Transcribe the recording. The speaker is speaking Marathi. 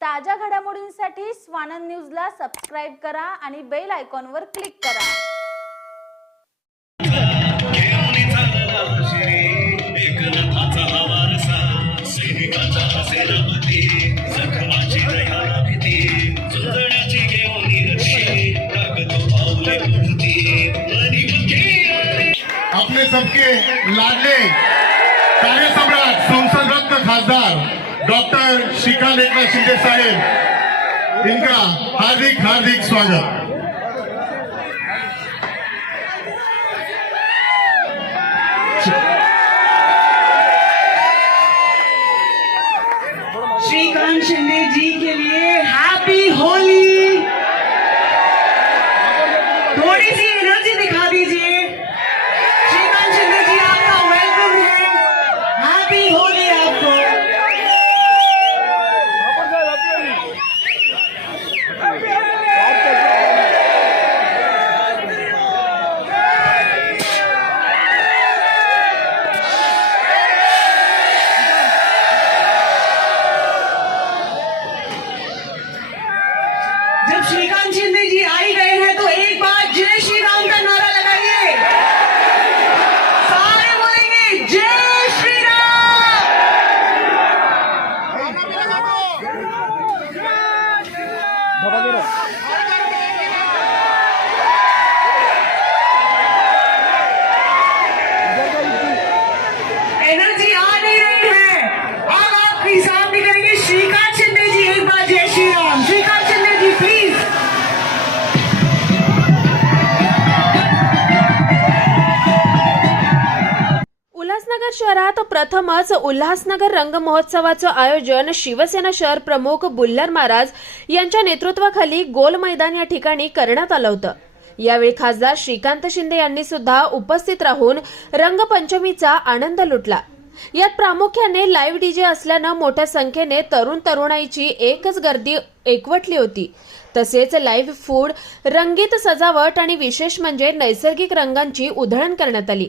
ताज्या घडामोडींसाठी स्वानंद न्यूजला सबस्क्राईब करा आणि बेल आयकॉनवर क्लिक करा. घेऊन अपने सबके लाडले कार्यसम्राट संसद रत्न खासदार डॉक्टर श्रीकांत एकनाथ शिंदे साहेब इनका हार्दिक हार्दिक स्वागत. श्रीकांत शिंदे जी के लिए हैप्पी होली थोड़ी सी एनर्जी दिखा दीजिए श्रीकांत शिंदे जी आपका वेलकम है हैप्पी होली आपको जब श्रीकांत शिंदे जी आई गए हैं तो एक बार जय श्री राम का नारा लगाइए। सारे बोलेंगे जय श्री राम उल्हासनगर शहरात प्रथमच उल्हासनगर रंग महोत्सवाचं आयोजन शिवसेना शहर प्रमुख बुल्लर महाराज यांच्या नेतृत्वाखाली गोल मैदान या ठिकाणी करण्यात आलं होतं. यावेळी खासदार श्रीकांत शिंदे यांनी सुद्धा उपस्थित राहून रंगपंचमीचा आनंद लुटला. यात प्रामुख्याने लाईव्ह डीजे असल्यानं मोठ्या संख्येने तरुण तरुणाईची एकच गर्दी एकवटली होती. तसेच लाईव्ह फूड रंगीत सजावट आणि विशेष म्हणजे नैसर्गिक रंगांची उधळण करण्यात आली.